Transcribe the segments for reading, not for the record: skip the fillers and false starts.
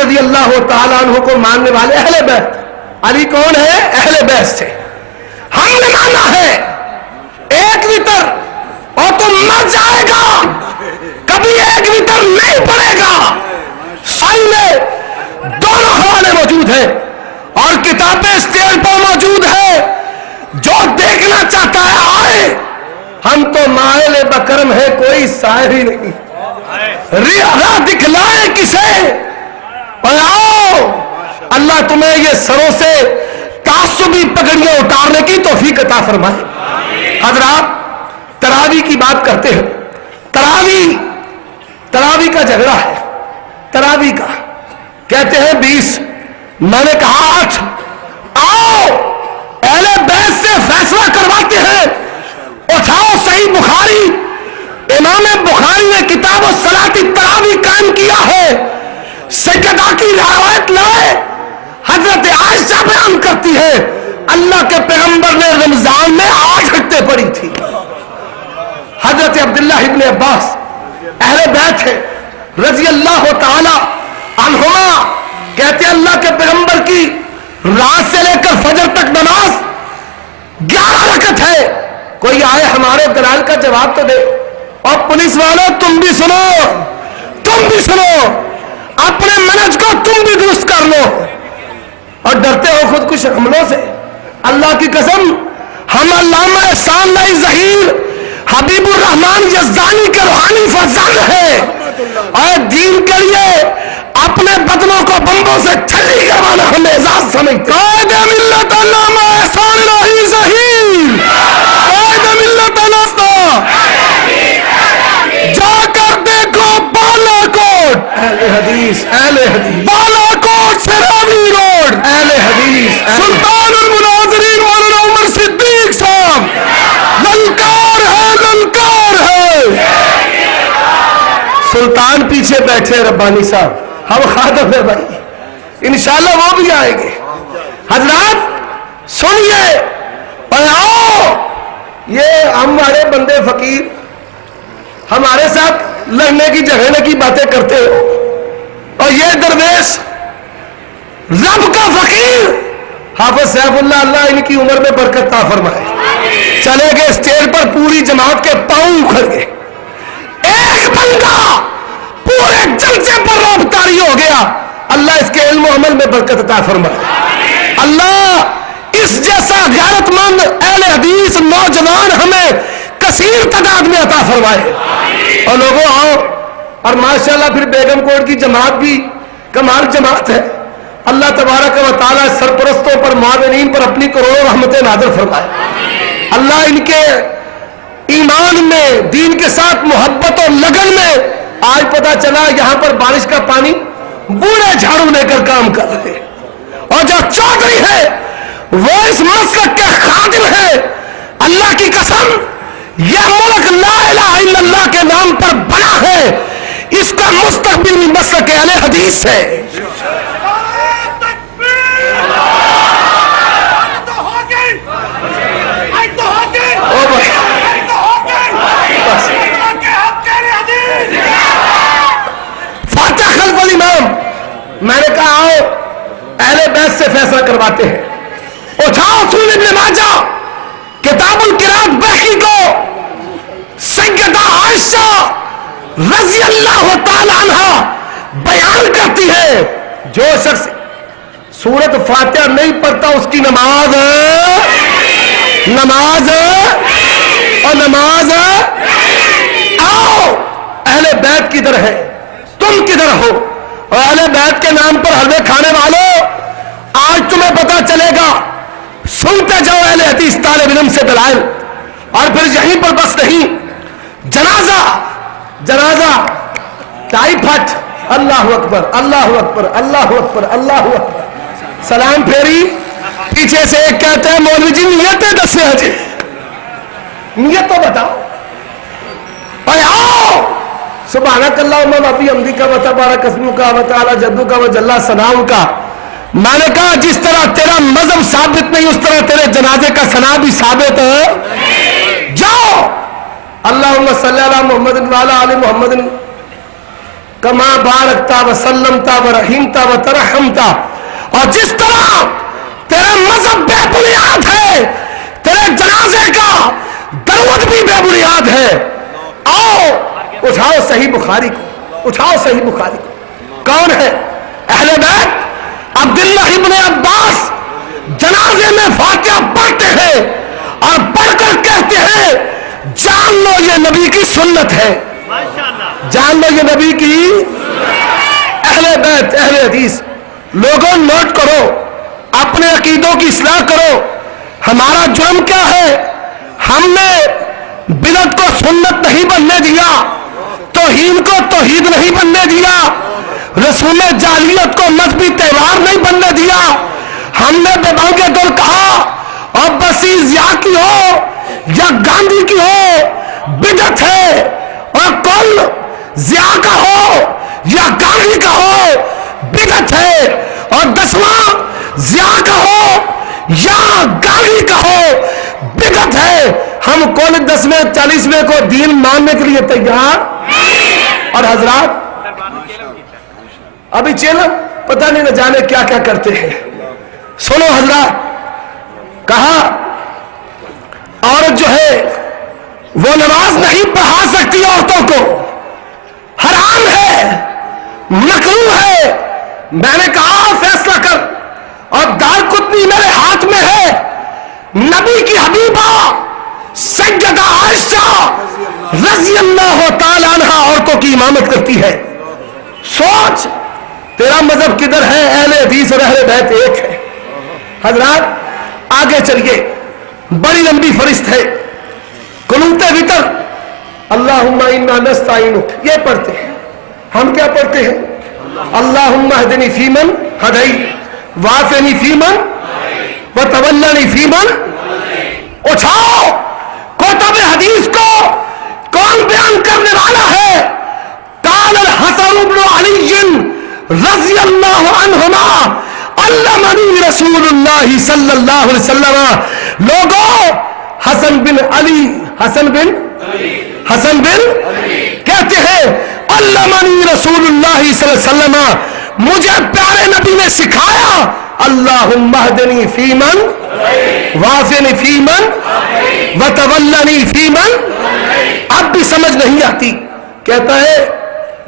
رضی اللہ تعالیٰ عنہ کو ماننے والے اہل بیت، علی کون ہے؟ اہل بیت سے ہم نے مانا ہے ایک وتر اور تو مر جائے گا، کبھی ایک وتر نہیں پڑے گا۔ صحیح میں دونوں حوالے موجود ہیں اور کتابیں اسٹیج پر موجود ہے، جو دیکھنا چاہتا ہے آئے، ہم تو مائل بکرم ہے، کوئی سائر ہی نہیں، راہ دکھلائے کسے، آؤ اللہ تمہیں یہ سروں سے تعصبی پگڑیاں اتارنے کی توفیق عطا فرمائے۔ حضرات تراوی کی بات کرتے ہیں، تراوی کا جھگڑا ہے، تراوی کا کہتے ہیں 20، میں نے کہا 8، آؤ اہل بیت سے فیصلہ کرواتے ہیں، اٹھاؤ صحیح بخاری، امام بخاری نے کتاب الصلاۃ تراوی قائم کیا ہے، سیدہ کی روایت لائے، حضرت عائشہ بیان کرتی ہے اللہ کے پیغمبر نے رمضان میں 8 رکعتیں پڑھی تھی۔ حضرت عبداللہ ابن عباس اہل بیت ہے رضی اللہ تعالی عنہما، کہتے ہیں اللہ کے پیغمبر کی رات سے لے کر فجر تک نماز 11 رکعت ہے، کوئی آئے ہمارے دلائل کا جواب تو دے۔ اور پولیس والوں تم بھی سنو، اپنے منہج کو تم بھی درست کر لو، اور ڈرتے ہو خودکش حملوں سے۔ اللہ کی قسم ہم علامہ احسان اللہ ظہیر حبیب الرحمان یزدانی کے روحانی فرزند ہے، اور دین کے لیے اپنے بدنوں کو بمبوں سے چھلی کروانا ہم اعزاز سمجھتے ہیں۔ قائد ملت علامہ احسان اللہ ظہیر، قائد ملت علامہ، جا کر دیکھو بالا کوٹ، اہل حدیث بالا کوٹ سے راوی روڈ، اہل حدیث سلطان المناظرین مولانا عمر صدیق صاحب، للکار ہے سلطان پیچھے بیٹھے ربانی صاحب، ہم خادم ہے بھائی، انشاءاللہ وہ بھی آئیں گے۔ حضرات سنیے اور آؤ، یہ ہمارے بندے فقیر ہمارے ساتھ لڑنے کی جھگڑنے کی باتیں کرتے ہو، اور یہ درویش رب کا فقیر حافظ سیف اللہ، اللہ ان کی عمر میں برکت عطا فرمائے، چلے گئے اسٹیج پر، پوری جماعت کے پاؤں اکھڑ گئے، ایک بندہ پورے جلسے پر روب طاری ہو گیا، اللہ اس کے علم و عمل میں برکت عطا فرمائے، اللہ اس جیسا غیرت مند اہل حدیث نوجوان ہمیں کثیر تعداد میں عطا فرمائے۔ اور لوگوں آؤ، اور ماشاءاللہ پھر بیگم کوٹ کی جماعت بھی کمال جماعت ہے، اللہ تبارک و تعالیٰ سرپرستوں پر معاونین پر اپنی کروڑوں رحمتیں نازل فرمائے، اللہ ان کے ایمان میں دین کے ساتھ محبت اور لگن میں، آج پتا چلا یہاں پر بارش کا پانی بوڑھے جھاڑو لے کر کام کر رہے، اور جو چودھری ہے وہ اس مسلک کے خادم ہے، اللہ کی قسم یہ ملک لا الہ الا اللہ کے نام پر بنا ہے، اس کا مستقبل بھی مسلک اہل حدیث ہے۔ فاتح خلف الامام، میں نے کہا آؤ اہل بیت سے فیصلہ کرواتے ہیں، اٹھاؤ سنن ابن ماجہ کتاب القراءت بحقی کو، سیدہ عائشہ رضی اللہ تعالی عنہ بیان کرتی ہے جو شخص سورت فاتحہ نہیں پڑھتا اس کی نماز اور نماز۔ آؤ اہل بیت کدھر ہے، تم کدھر ہو، اور اہل بیت کے نام پر حلوے کھانے والوں، آج تمہیں پتا چلے گا، سنتے جاؤ اہل حدیث طالب علم سے دلائل، اور پھر یہیں پر بس نہیں، جنازہ ٹائی پھٹ، اللہ اکبر اللہ اکبر اللہ اکبر اللہ اکبر، سلام پھیری، پیچھے سے ایک کہتے ہیں مولوی جی نیتیں دسے حجی، نیت تو بتاؤ، اور آؤ سبحانک اللہم و بحمدک و تبارک اسمک و تعالی جدک و جل ثناؤک۔ میں نے کہا جس طرح تیرا مذہب ثابت نہیں اس طرح تیرے جنازے کا ثنا بھی ثابت ہے، جاؤ اللہم صلی علی محمد وعلی آل محمد कमा बारकता व सल्लमता व रहीमता व तरहमता। और जिस तरह तेरा मजहब बेबुनियाद है, तेरे जनाजे का दरूद भी बेबुनियाद है। आओ उठाओ सही बुखारी को, उठाओ सही बुखारी को। कौन है अहले बैत? अब्दुल्लाह इब्न अब्बास जनाजे में फातिहा पढ़ते हैं और पढ़कर कहते हैं जान लो ये नबी की सुन्नत है, जान लो ये नबी की। अहले बैत, अहले हदीस, लोगों नोट करो, अपने अकीदों की इस्लाह करो। हमारा जुर्म क्या है? हमने बिदअत को सुन्नत नहीं बनने दिया, तौहीद को तौहीद नहीं बनने दिया, रसूल जालियत को मजहबी त्योहार नहीं बनने दिया। हमने बेबांगे दुल कहा और बसी जिया की हो या गांधी की हो बिदअत है, और कुल जिया का हो या गांधी का हो बिदअत है, और 10वां जिया का हो या गांधी का हो बिदअत है। हम कौन 10वें 40वें को दीन मानने के लिए तैयार। और हजरात अभी चेला पता नहीं न जाने क्या क्या करते हैं। सुनो हजरात, कहा औरत जो है वो नमाज नहीं पढ़ा सकती, औरतों को हराम है, मकरूह है। मैंने कहा फैसला कर, और दारकुतनी मेरे हाथ में है। नबी की हबीबा सैयदा आयशा रज़ी अल्लाह तआला अन्हा औरतों की इमामत करती है। सोच तेरा मजहब किधर है? अहले हदीस और अहले बैत एक है। हजरात आगे चलिए, बड़ी लंबी फरिश्त है। कुनूते वितर अल्लाहुम्मा इन्ना नस्तईनुक, ये पढ़ते हैं। हम क्या पढ़ते हैं? अल्लाहुम्मा हदनी फीमन हदई वाफनी फीमन व तवल्लनी फीमन। उठाओ कुतुब हदीस को कौन बयान करने वाला है? काल हसन इब्न अली रज़ी अल्लाहु अन्हुमा अल्लमनी रसूलुल्लाह सल्लल्लाहु अलैहि वसल्लम। लोगों, हसन बिन अली, हसन बिन कहते हैं अल्लमनी रसूलुल्लाह सल्लल्लाहु अलैहि वसल्लम, मुझे प्यारे नबी ने सिखाया अल्लाहुम्मा हदनी फीमन वाफिनी फीमन व तवल्लनी फीमन। अब भी समझ नहीं आती। कहता है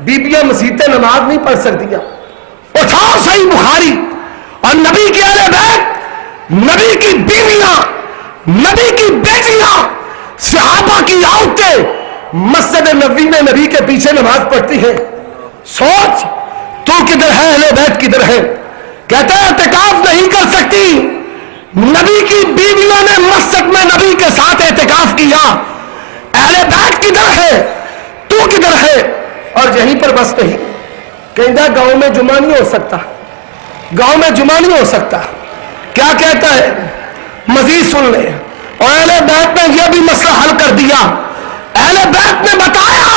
बीबियां मसीतें नमाज नहीं पढ़ सकती। उठाओ सही बुखारी और नबी के अहले बैत, नबी की बीवियां, नबी की बेटियां, सहाबा की औरतें मस्जिद नबी में नबी के पीछे नमाज पढ़ती है। सोच तू किधर है, अहले बैत किधर है? कहता है एहतिकाफ नहीं कर सकती। नबी की बीवियों ने मस्जिद में नबी के साथ एहतिकाफ किया। अहले बैत किधर है? तू किधर है? और यहीं पर बस नहीं, कहता गांव में जुमा नहीं हो सकता, गांव में जुमा नहीं हो सकता। क्या कहता है? मजीद सुन ले। और अहले बैत ने यह भी मसला हल कर दिया। अहले बैत ने बताया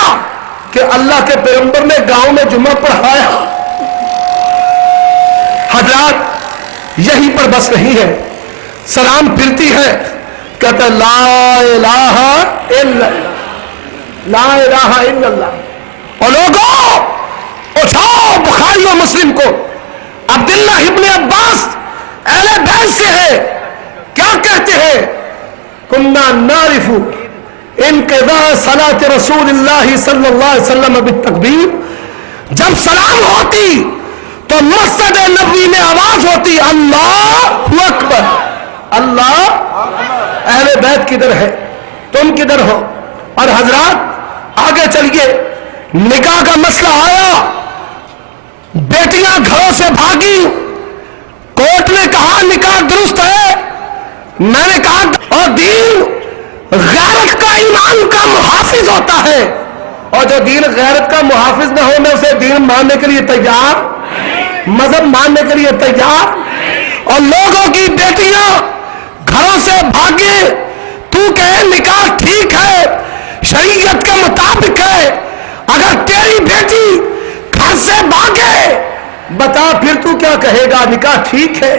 कि अल्लाह के पैगंबर ने गांव में जुमा पढ़ाया। हजरात यहीं पर बस नहीं है, सलाम फिरती है। कहता ला इलाहा इल्लल्लाह, ला इलाहा इल्लल्लाह। और लोगों उठाओ बुखारी और मुस्लिम को। अब्दुल्लाह इब्न अब्बास अहले बैत से है। क्या कहते हैं? कुन्ना नारिफु इनक़िदा सलात रसूलिल्लाह सल्लल्लाहु अलैहि वसल्लम बित्तकबीर। जब सलाम होती तो मस्जिद नबवी में आवाज होती अल्लाहु अकबर, अल्लाह। अहले बैत किधर है? तुम किधर हो? और हजरात आगे चलिए, निकाह का मसला आया, बेटियां घरों से भागी। कोर्ट ने कहा निकाह दुरुस्त है। मैंने कहा और दीन गैरत का, ईमान का मुहाफिज होता है, और जो दीन गैरत का मुहाफिज न हो मैं उसे दीन मानने के लिए तैयार, मजहब मानने के लिए तैयार। और लोगों की बेटियां घरों से भागे, तू कहे निकाह ठीक है, शरीयत के मुताबिक है। अगर तेरी बेटी घर से भागे, बता फिर तू क्या कहेगा? निकाह ठीक है।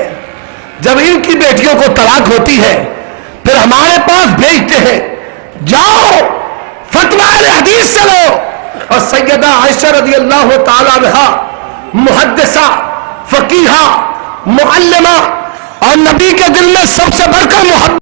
जब इनकी बेटियों को तलाक होती है फिर हमारे पास भेजते हैं, जाओ फतवा अहले हदीस से लो, اور سیدہ عائشہ رضی اللہ تعالی عنہا محدثہ، فقیہہ، معلمہ، اور نبی کے دل میں سب سے بڑھ کر محبت